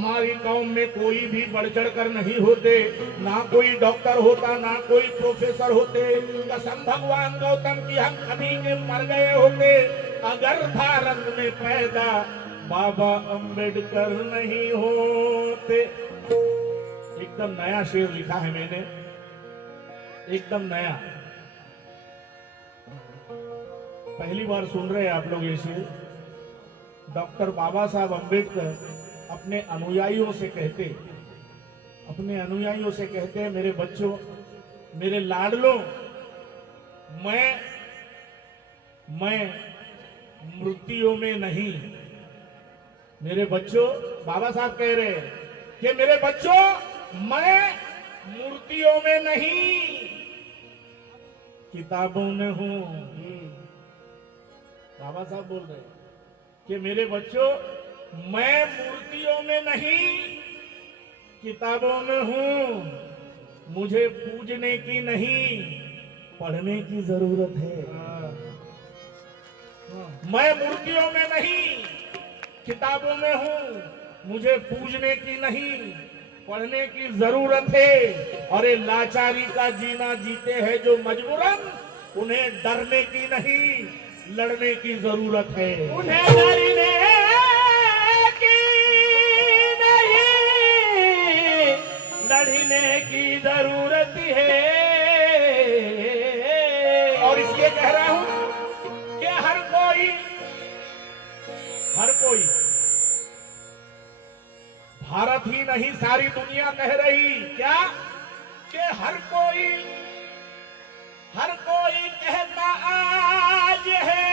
हमारी कौम में कोई भी बढ़ चढ़ कर नहीं होते, ना कोई डॉक्टर होता, ना कोई प्रोफेसर होते। कसम भगवान गौतम की हम कभी के मर गए होते अगर भारत में पैदा बाबा अंबेडकर नहीं होते। एकदम नया शेर लिखा है मैंने, एकदम नया, पहली बार सुन रहे हैं आप लोग ये शेर। डॉक्टर बाबा साहब अंबेडकर अपने अनुयायियों से कहते, मेरे बच्चों, मेरे लाडलों, मैं मूर्तियों में नहीं। मेरे बच्चों, बाबा साहब कह रहे हैं कि मेरे बच्चों, मैं मूर्तियों में नहीं, किताबों में हूं। बाबा साहब बोल रहे हैं कि मेरे बच्चों, मैं मूर्तियों में नहीं, किताबों में हूं। मुझे पूजने की नहीं, पढ़ने की जरूरत है। मैं मूर्तियों में नहीं, किताबों में हूं, मुझे पूजने की नहीं, पढ़ने की जरूरत है। और ये लाचारी का जीना जीते हैं जो मजबूरन, उन्हें डरने की नहीं, लड़ने की जरूरत है। उन्हें डरने की नहीं, लड़ने की जरूरत है। और इसलिए कह रहा हूं कि हर कोई भारत ही नहीं सारी दुनिया कह रही क्या कि हर कोई कहता आज है।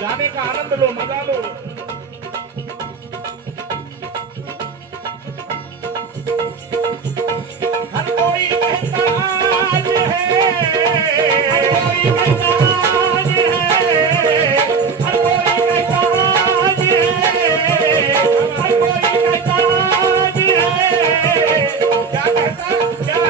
गाने का आनंद लो, मजा लो। हर कोई कहता आज है, हर कोई कहता आज है, हर कोई कहता आज है, हर कोई कहता आज है। क्या कहता, क्या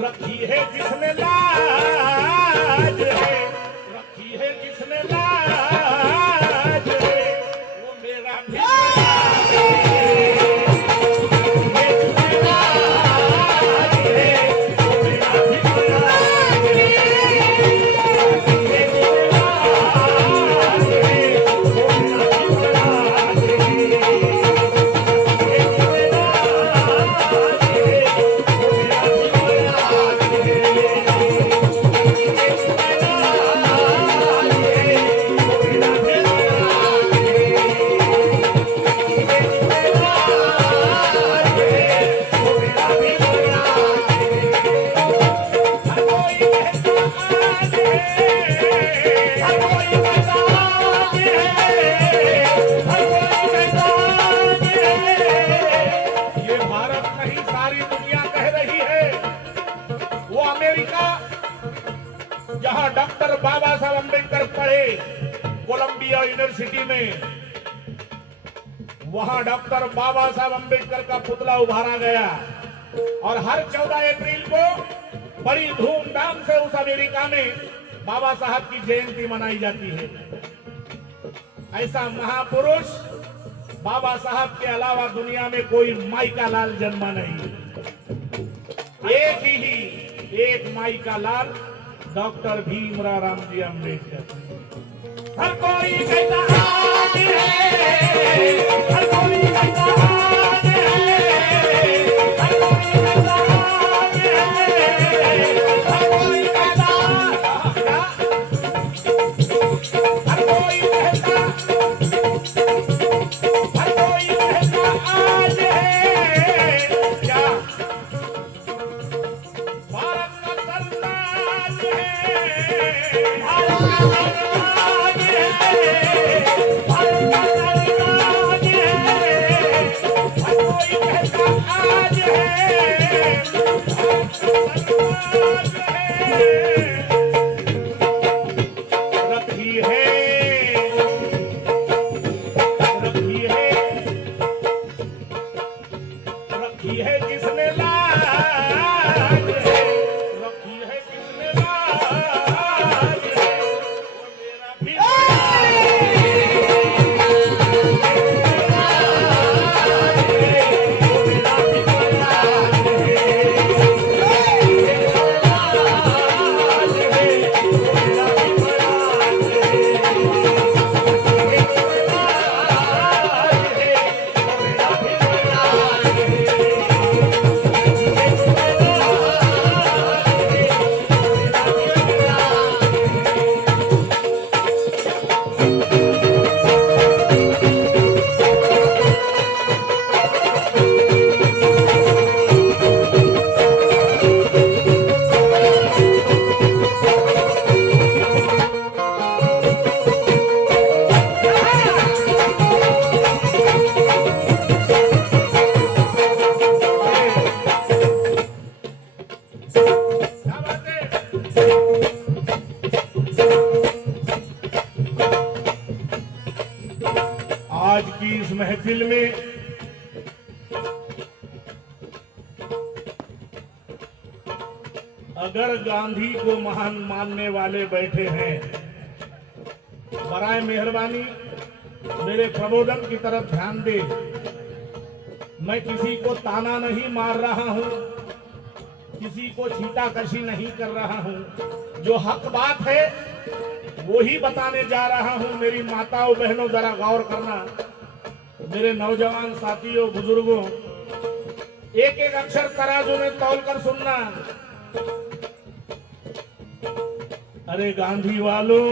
रखी है जिसने लाज है, रखी है जिसने लाज है, वो मेरा भी जहां डॉक्टर बाबा साहब अंबेडकर पढ़े कोलंबिया यूनिवर्सिटी में, वहां डॉक्टर बाबा साहब अंबेडकर का पुतला उभारा गया और हर 14 अप्रैल को बड़ी धूमधाम से उस अमेरिका में बाबा साहब की जयंती मनाई जाती है। ऐसा महापुरुष बाबा साहब के अलावा दुनिया में कोई माई का लाल जन्मा नहीं। एक माई का लाल डॉक्टर भीमराव रामजी अम्बेडकर। हर कोई कहता आज है, हर कोई कहता आज है, हर कोई कहता आज है, हर कोई कहता क्या? हर कोई कहता आज है क्या? भारत का सरताज है, भारत का सरताज है, भारत का सरताज है, हर कोई कहता आज है, भारत का सरताज है। रखी है किसने लाज है, रखी है किसने लाज है, वो मेरा भी आज की इस महफिल में अगर गांधी को महान मानने वाले बैठे हैं, बराए मेहरबानी मेरे प्रबोधन की तरफ ध्यान दे। मैं किसी को ताना नहीं मार रहा हूं, किसी को छींटाकशी नहीं कर रहा हूं। जो हक बात है वो ही बताने जा रहा हूं। मेरी माताओं बहनों जरा गौर करना, मेरे नौजवान साथियों बुजुर्गों, एक एक अक्षर तराजू में तौल कर सुनना। अरे गांधी वालों,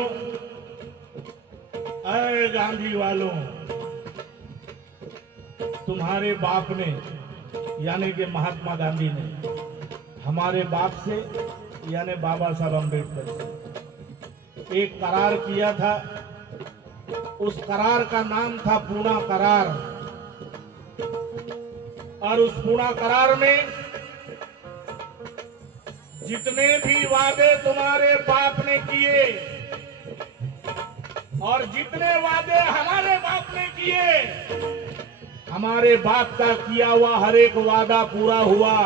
अरे गांधी वालों, तुम्हारे बाप ने यानी कि महात्मा गांधी ने हमारे बाप से यानी बाबा साहब अम्बेडकर से एक करार किया था। उस करार का नाम था पूना करार। और उस पूना करार में जितने भी वादे तुम्हारे बाप ने किए और जितने वादे हमारे बाप ने किए, हमारे बाप का किया हुआ हर एक वादा पूरा हुआ।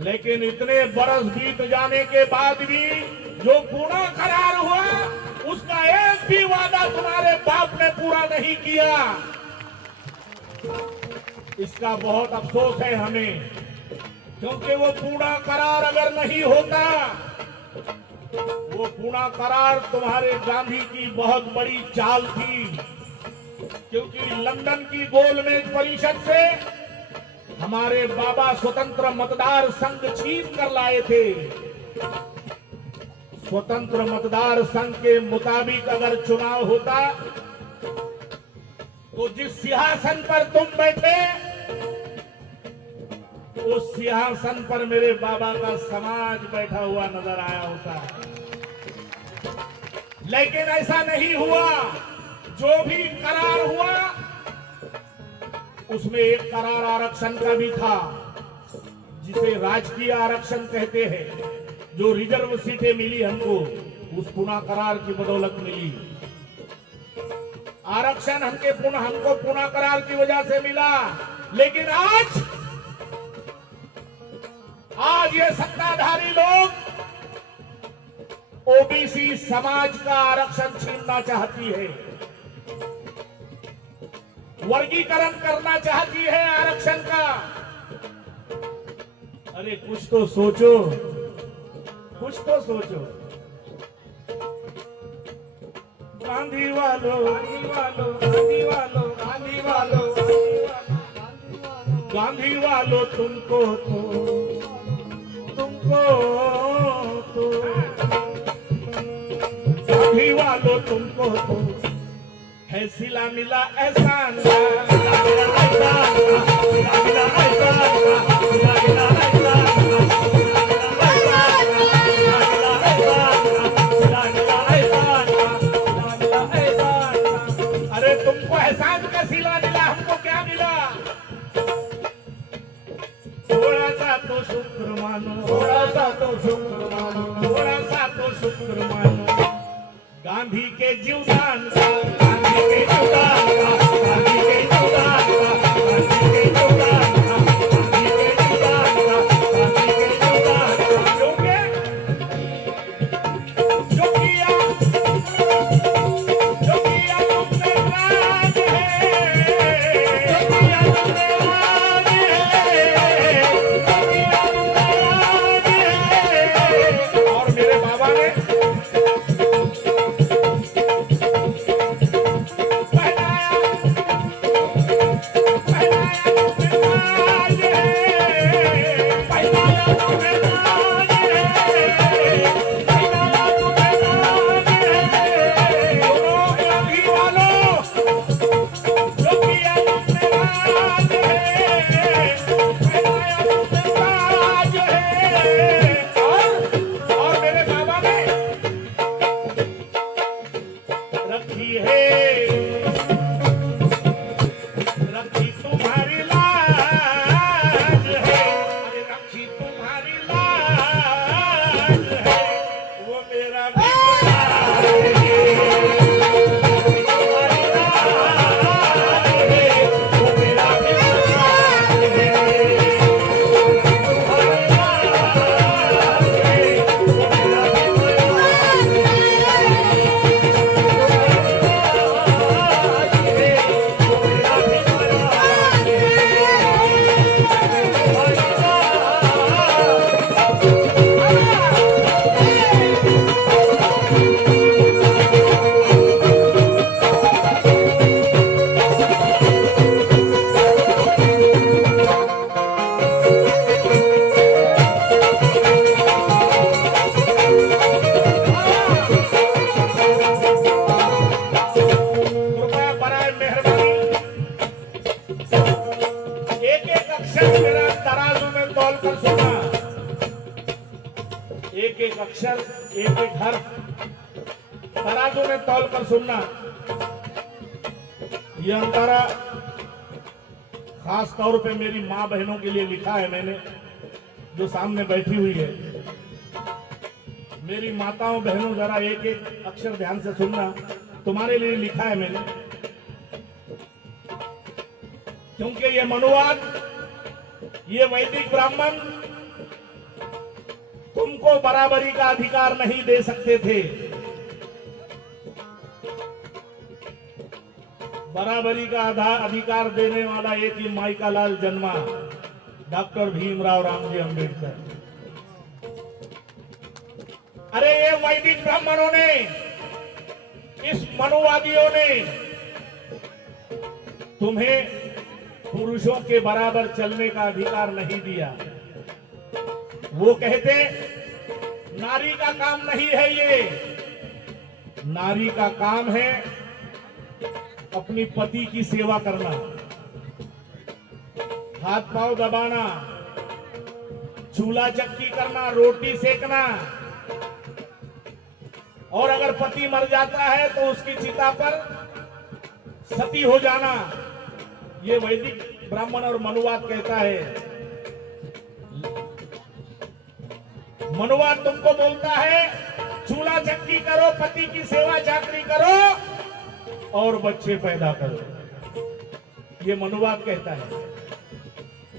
लेकिन इतने बरस बीत जाने के बाद भी जो पूरा करार हुआ, उसका एक भी वादा तुम्हारे बाप ने पूरा नहीं किया। इसका बहुत अफसोस है हमें, क्योंकि वो पूरा करार अगर नहीं होता, वो पूरा करार तुम्हारे गांधी की बहुत बड़ी चाल थी। क्योंकि लंदन की गोलमेज परिषद से हमारे बाबा स्वतंत्र मतदार संघ छीन कर लाए थे। स्वतंत्र मतदार संघ के मुताबिक अगर चुनाव होता तो जिस सिंहासन पर तुम बैठे, उस सिंहासन पर मेरे बाबा का समाज बैठा हुआ नजर आया होता। लेकिन ऐसा नहीं हुआ। जो भी करार हुआ उसमें एक करार आरक्षण का भी था, जिसे राजकीय आरक्षण कहते हैं। जो रिजर्व सीटें मिली हमको, उस पुनः करार की बदौलत मिली। आरक्षण हमको पुनः करार की वजह से मिला। लेकिन आज ये सत्ताधारी लोग ओबीसी समाज का आरक्षण छीनना चाहती है, वर्गीकरण करना चाहती है आरक्षण का। अरे कुछ तो सोचो, कुछ तो सोचो। गांधी वालों, गांधी वालों, गांधी वालों, गांधी वालों, गांधी वालों, तुमको तो गांधी वालों तुमको तो है सिला मिला एहसान का, सिला मिला एहसान का, सिला मिला एहसान का, सिला मिला एहसान का, सिला मिला एहसान का, सिला मिला एहसान का। अरे तुमको एहसान का सिला मिला, हमको क्या मिला? थोड़ा सा तो शुक्र मानो, थोड़ा सा तो शुक्र मानो, थोड़ा सा तो शुक्र मानो गांधी के जीवदान का, गांधी के जीवदान का, गांधी के जीवदान का, गांधी के जीवदान का, गांधी के जीवदान का, गांधी के जीवदान का। क्योंकि जो किया तुमने राज है, जो किया तुमने राज है, जो किया तुमने राज है। और मेरे बाबा ने एक एक अक्षर, एक एक हर्फ तराजू में तौल कर सुनना। ये अंतरा खास तौर पे मेरी माँ बहनों के लिए लिखा है मैंने, जो सामने बैठी हुई है। मेरी माताओं बहनों जरा एक एक अक्षर ध्यान से सुनना, तुम्हारे लिए लिखा है मैंने। क्योंकि ये मनुवाद, ये वैदिक ब्राह्मण तुमको बराबरी का अधिकार नहीं दे सकते थे। बराबरी का अधिकार देने वाला एक ही माई का लाल जन्मा, डॉक्टर भीमराव रामजी अंबेडकर। अरे ये वैदिक ब्राह्मणों ने, इस मनुवादियों ने तुम्हें पुरुषों के बराबर चलने का अधिकार नहीं दिया। वो कहते नारी का काम नहीं है ये, नारी का काम है अपनी पति की सेवा करना, हाथ पांव दबाना, चूल्हा चक्की करना, रोटी सेकना, और अगर पति मर जाता है तो उसकी चिता पर सती हो जाना। ये वैदिक ब्राह्मण और मनुवाद कहता है। मनुवाद तुमको बोलता है चूल्हा चक्की करो, पति की सेवा चाकरी करो और बच्चे पैदा करो। ये मनुवाद कहता है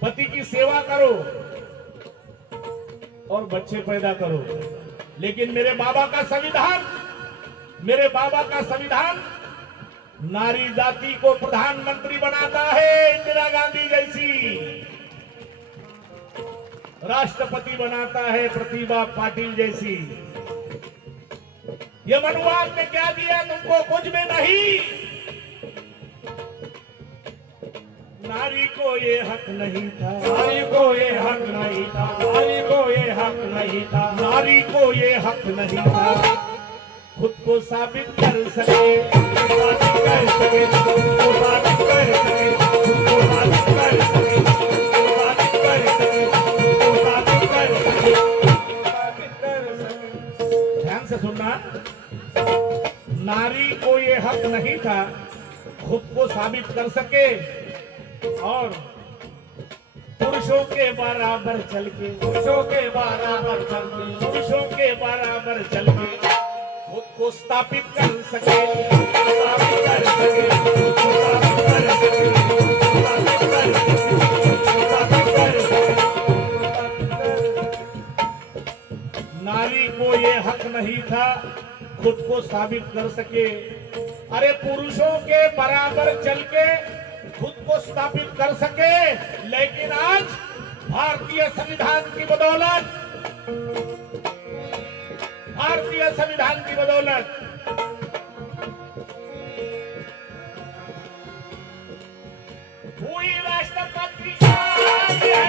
पति की सेवा करो और बच्चे पैदा करो। लेकिन मेरे बाबा का संविधान नारी जाति को प्रधानमंत्री बनाता है, इंदिरा गांधी जैसी, राष्ट्रपति बनाता है प्रतिभा पाटिल जैसी। ये मनुवाद ने क्या दिया तुमको? कुछ में नहीं। नारी को ये हक नहीं था, नारी को ये हक नहीं था, नारी को ये हक नहीं था, नारी को ये हक नहीं था खुद को साबित कर सके, साबित कर सके, वो साबित कर सके, वो साबित कर सके, वो साबित कर सके, वो साबित कर सके, वो साबित कर सके। ध्यान से सुनना, नारी को ये हक नहीं था खुद को साबित कर सके और पुरुषों के बराबर चल के, पुरुषों के बराबर चल के, पुरुषों के बराबर चल के खुद को स्थापित कर सके, साबित कर सके, वो साबित कर सके, वो साबित कर सके, वो साबित कर सके, वो साबित कर सके। नारी को ये हक नहीं था खुद को साबित कर सके। अरे पुरुषों के बराबर चल के खुद को स्थापित कर सके, लेकिन आज भारतीय संविधान की बदौलत, भारतीय संविधान की बदौलत हुई राष्ट्रपति आज है,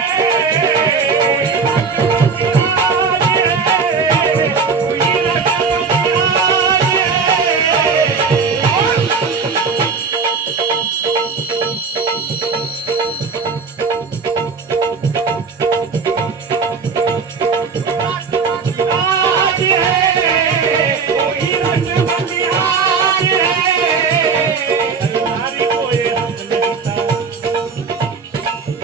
हुई राष्ट्रपति आज है, हुई राष्ट्रपति आज है। राष्ट्रपति आज है, कोई राष्ट्रपति आज है। नारी को ये हक नहीं था,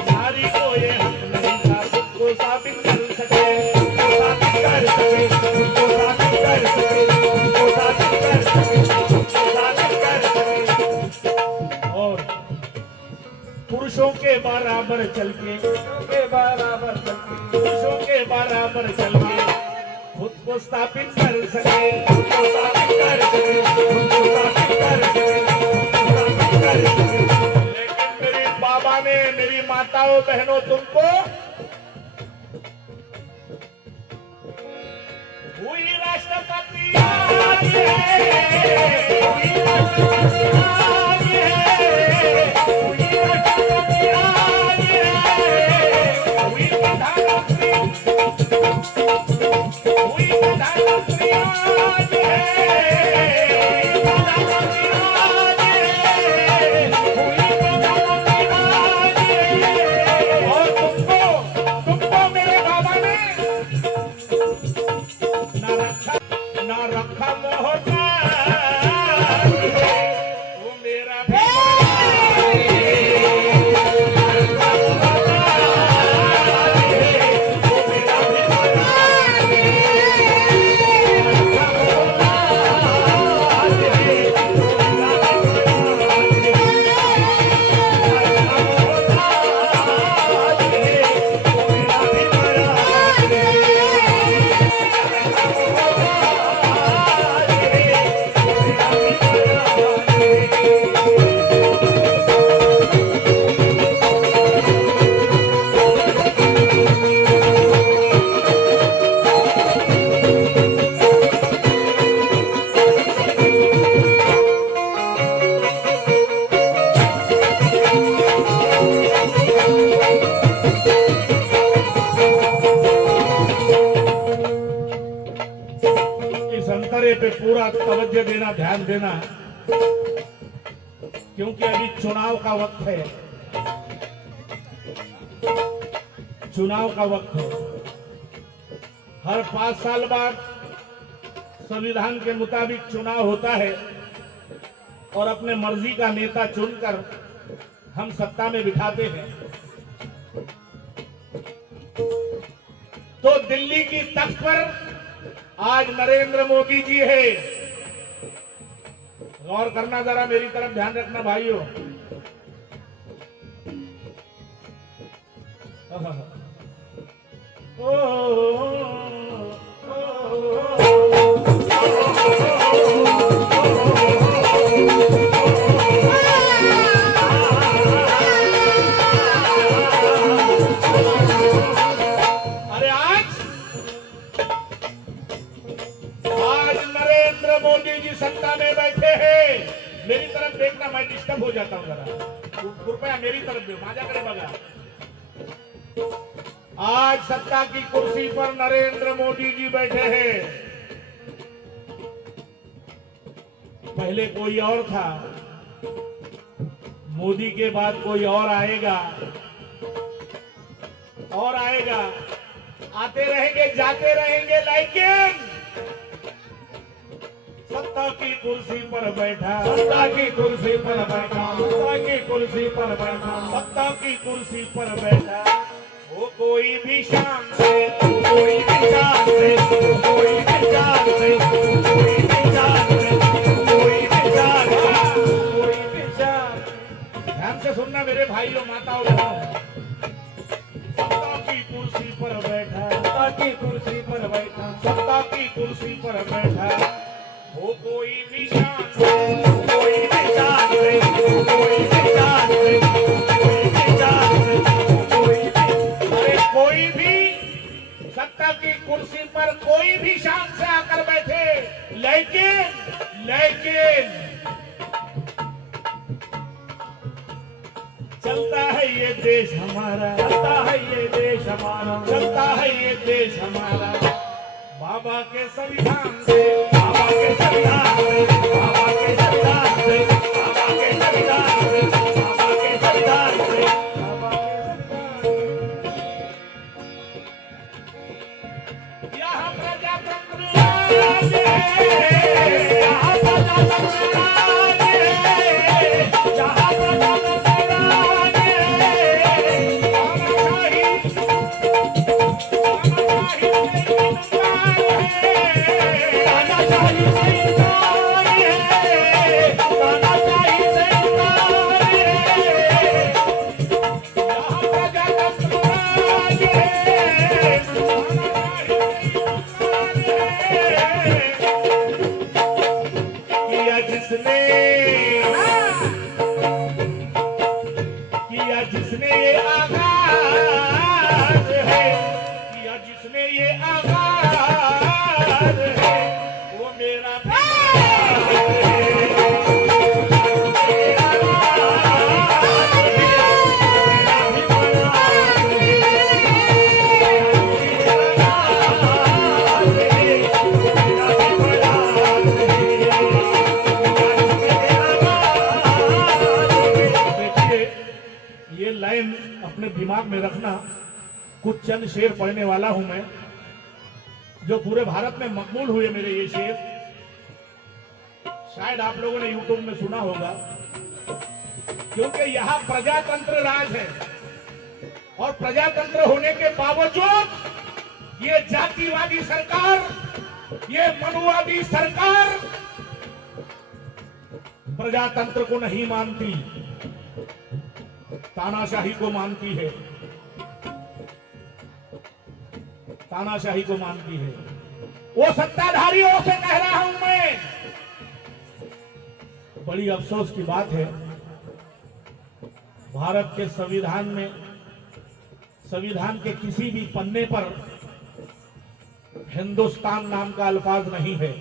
नारी को ये हक नहीं था खुद को साबित कर सके, वो साबित कर सके, वो साबित कर सके, वो साबित कर सके, वो साबित कर सके। और पुरुषों के बराबर चल के, के बराबर चल के, पुरुषों के बराबर चल के खुद को स्थापित कर सके, वो साबित कर सके, वो साबित कर सके, वो साबित कर सके। लेकिन मेरे बाबा ने, मेरी माताओं बहनों तुमको हुई राष्ट्रपति आज है, हुई राष्ट्रपति आज है, हुई राष्ट्रपति आज है। हुई प्रधानमंत्री, हुई प्रधानमंत्री आज है, प्रधानमंत्री आज है, हुई प्रधानमंत्री आज है। और तुमको मेरे बाबा ने ना रखा मोहताज है, वो मेरा भी इस अंतरे पे पूरा तवज्जो देना, ध्यान देना, क्योंकि अभी चुनाव का वक्त है, चुनाव का वक्त है। हर 5 साल बाद संविधान के मुताबिक चुनाव होता है और अपने मर्जी का नेता चुनकर हम सत्ता में बिठाते हैं। तो दिल्ली की तख्त पर आज नरेंद्र मोदी जी है। गौर करना, जरा मेरी तरफ ध्यान रखना भाइयों। ओ, ओ, ओ, ओ, नरेंद्र मोदी जी सत्ता में बैठे हैं। मेरी तरफ देखना, मैं डिस्टर्ब हो जाता हूँ जरा, कृपया मेरी तरफ देखो, माझ्याकडे बघा। आज सत्ता की कुर्सी पर नरेंद्र मोदी जी बैठे हैं। पहले कोई और था, मोदी के बाद कोई और आएगा, और आएगा, आते रहेंगे जाते रहेंगे, लेकिन सत्ता की कुर्सी पर बैठा, सत्ता की कुर्सी पर बैठा, सत्ता की कुर्सी पर बैठा, सत्ता की कुर्सी पर बैठा, वो कोई भी शान से, कोई भी जान से, कोई भी जान से, कोई भी जान से, कोई भी जान से, कोई भी जान। ध्यान से सुनना मेरे भाइयों माताओं बहनों, सत्ता की कुर्सी पर बैठा, सत्ता की कुर्सी पर बैठा, सत्ता की कुर्सी पर बैठा, वो कोई भी शान से, कोई भी जान से, कोई भी जान से, कोई भी जान से, कोई भी। अरे कोई भी सत्ता की कुर्सी पर कोई भी शान से आकर बैठे, लेकिन चलता है ये देश हमारा, चलता है ये देश हमारा, चलता है ये देश हमारा, बाबा के संविधान से, बाबा के संविधान से, बाबा के संविधान से, बाबा के संविधान से, बाबा के संविधान से, बाबा के। यहाँ प्रजातंत्र राज है, यहाँ प्रजातंत्र राज है, यहाँ प्रजातंत्र राज है, तानाशाही तानाशाही से इनकार है, तानाशाही से इनकार है, यहाँ प्रजातंत्र राज है, किया जिसने ये आगाज है, किया जिसने ये आगाज है, वो मेरा देखिए, ये लाइन अपने दिमाग में रखना। कुछ चंद शेर पढ़ने वाला हूं मैं, जो पूरे भारत में मकबूल हुए मेरे ये शेर। शायद आप लोगों ने यूट्यूब में सुना होगा, क्योंकि यहां प्रजातंत्र राज है, और प्रजातंत्र होने के बावजूद ये जातिवादी सरकार, ये मनुवादी सरकार प्रजातंत्र को नहीं मानती, तानाशाही को मानती है, तानाशाही को मानती है। वो सत्ताधारियों से कह रहा हूं मैं, बड़ी अफसोस की बात है, भारत के संविधान में, संविधान के किसी भी पन्ने पर हिंदुस्तान नाम का अल्फाज नहीं है।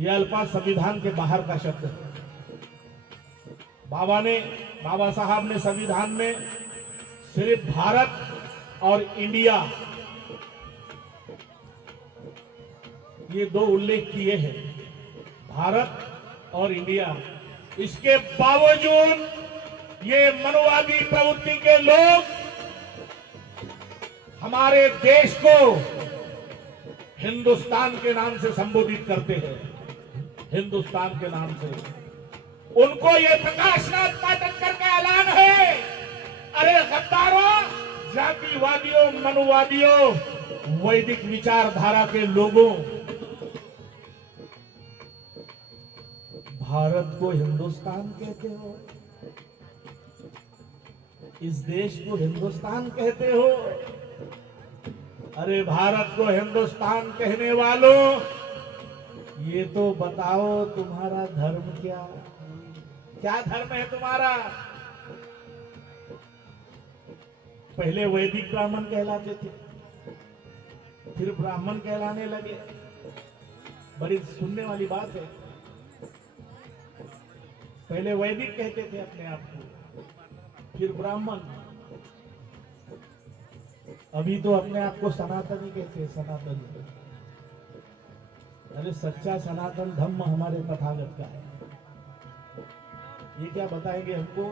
यह अल्फाज संविधान के बाहर का शब्द है। बाबा साहब ने संविधान में सिर्फ भारत और इंडिया, ये दो उल्लेख किए हैं, भारत और इंडिया। इसके बावजूद ये मनुवादी प्रवृत्ति के लोग हमारे देश को हिंदुस्तान के नाम से संबोधित करते हैं, हिंदुस्तान के नाम से। उनको ये प्रकाशनाथ पाठक करके ऐलान है, अरे गद्दारों, जातिवादियों, मनुवादियों, वैदिक विचारधारा के लोगों, भारत को हिंदुस्तान कहते हो, इस देश को हिंदुस्तान कहते हो। अरे भारत को हिंदुस्तान कहने वालों, ये तो बताओ तुम्हारा धर्म क्या धर्म है तुम्हारा? पहले वैदिक ब्राह्मण कहलाते थे, फिर ब्राह्मण कहलाने लगे, बड़ी सुनने वाली बात है। पहले वैदिक कहते थे अपने आप को, फिर ब्राह्मण, अभी तो अपने आप को सनातनी कहते हैं, सनातन। अरे सच्चा सनातन धम्म हमारे तथागत का है। ये क्या बताएंगे हमको?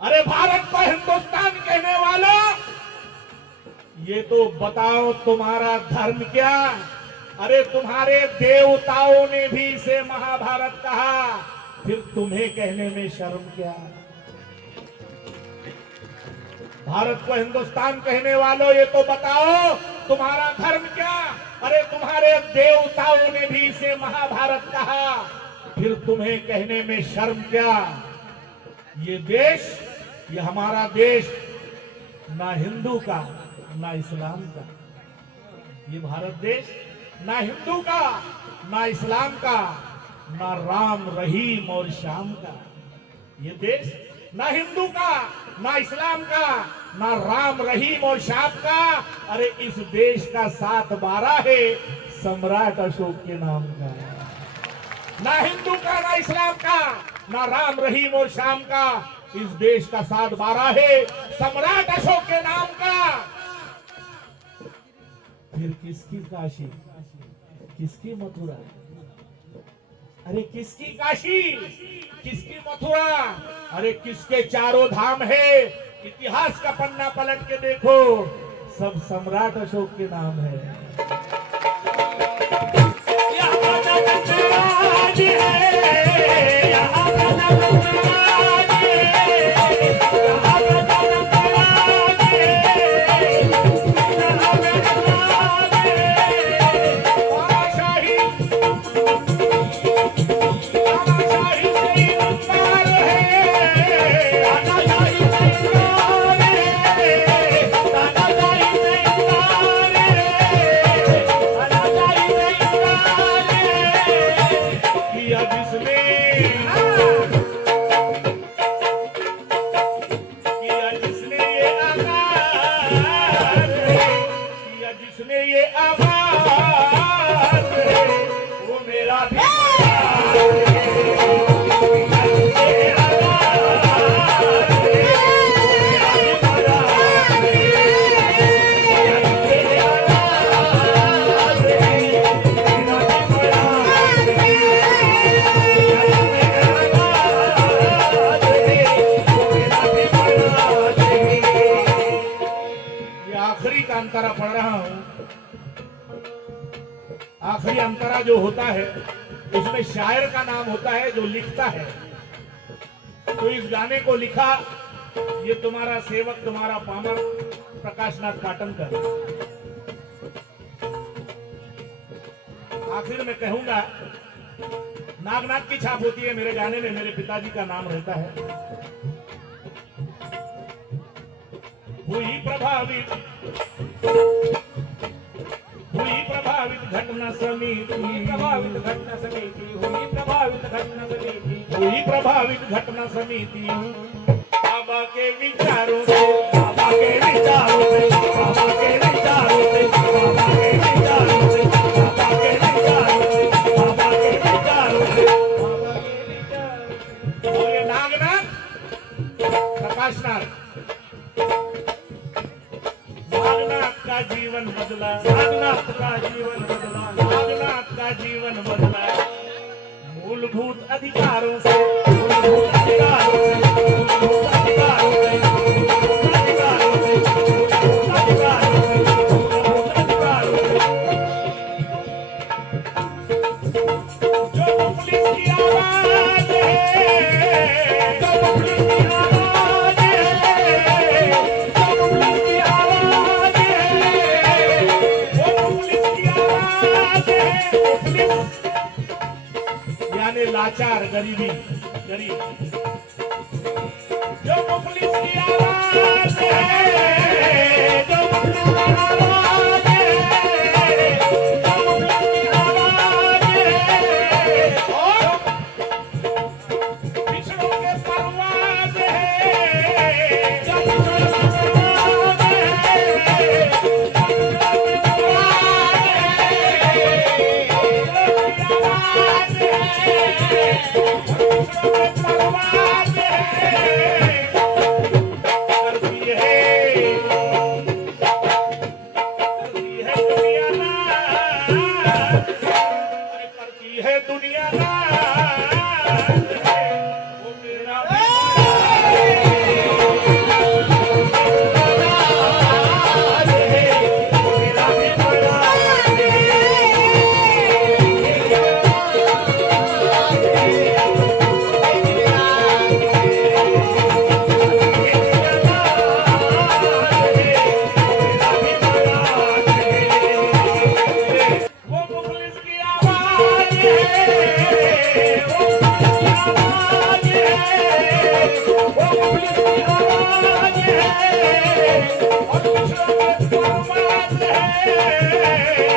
अरे भारत को हिंदुस्तान कहने वाला, ये तो बताओ तुम्हारा धर्म क्या? अरे तुम्हारे देवताओं ने भी इसे महाभारत कहा, फिर तुम्हें कहने में शर्म क्या? भारत को हिंदुस्तान कहने वालों, ये तो बताओ तुम्हारा धर्म क्या? अरे तुम्हारे देवताओं ने भी इसे महाभारत कहा, फिर तुम्हें कहने में शर्म क्या? ये देश, ये हमारा देश ना हिंदू का ना इस्लाम का। ये भारत देश ना हिंदू का ना इस्लाम का, ना राम रहीम और श्याम का। ये देश ना हिंदू का ना इस्लाम का, ना राम रहीम और श्याम का। अरे इस देश का 7/12 है सम्राट अशोक के नाम का। ना हिंदू का ना इस्लाम का ना राम रहीम और श्याम का, इस देश का 7/12 है सम्राट अशोक के नाम का। फिर किसकी काशी, किसकी मथुरा? अरे किसकी काशी, किसकी मथुरा? अरे किसके चारों धाम है? इतिहास का पन्ना पलट के देखो, सब सम्राट अशोक के नाम है। यहाँ का राज है, यहाँ का राज है, यहाँ का राज है, यहाँ का राज है। तानाशाही, तानाशाही से इनकार है, तानाशाही से इनकार है, तानाशाही से इनकार है, तानाशाही से इनकार है। किया जिसने, किया जिसने ये आगाज है, किया जिसने ये आगाज है, वो मेरा भी ये आखिरी का अंतरा पढ़ रहा हूं। आखिरी अंतरा जो होता है उसमें शायर का नाम होता है जो लिखता है। तो इस गाने को लिखा ये तुम्हारा सेवक, तुम्हारा पामर प्रकाशनाथ पाटनकर। आखिर में कहूंगा, नागनाथ की छाप होती है मेरे गाने में, मेरे पिताजी का नाम रहता है। हुई प्रभावित घटना समिति, प्रभावित घटना समिति, हुई प्रभावित घटना समिति, हुई प्रभावित घटना समिति बाबा के विचारों से, बाबा के विचारों से, बाबा के विचारों से, बाबा के विचारों से, बाबा के विचारों से, बाबा के विचारों से, बाबा के विचारों से। और ये नागनाथ प्रकाशनाथ, नागनाथ का जीवन बदला, नागनाथ का जीवन बदला, नागनाथ का जीवन बदला मूलभूत अधिकारों से, मूलभूत अधिकारों से, मूलभूत अधिकारों से, मूलभूत अधिकारों से, मूलभूत अधिकारों से, मूलभूत अधिकारों से। जो मुफलिस की आवाज है, जो मुफलिस की आवाज है, जो मुफलिस की आवाज है, वो मुफलिस की आवाज है। मुफलिस यानी लाचार, गरीबी, गरीब। जो मुफलिस की आवाज है, जो मुफलिस की आवाज है, जो मुफलिस की आवाज है, और पिछड़ों के परवाज है, जो पिछड़ों की आवाज है, जो पिछड़ों की आवाज है। है